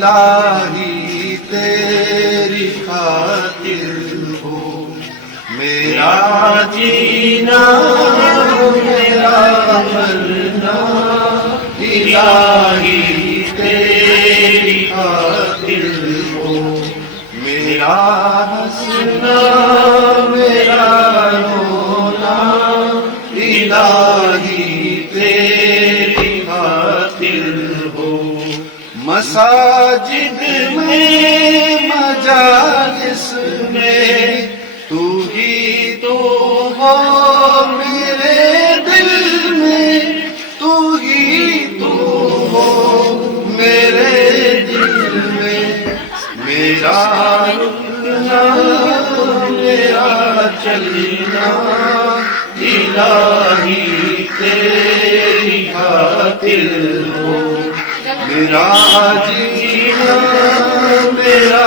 الہی تیری خاطر ہو، میرا جینا میرا مرنا الہی تیری خاطر ہو، میرا ہنسنا میرا رونا الہی تیری خاطر ہو، مساجد میں مجالس میں تو ہی تو ہو، میرے دل میں تو ہی تو ہو، میرے دل میں میرا رکنا میرا چلنا الہی تیری خاطر ہو، میرا جینا میرا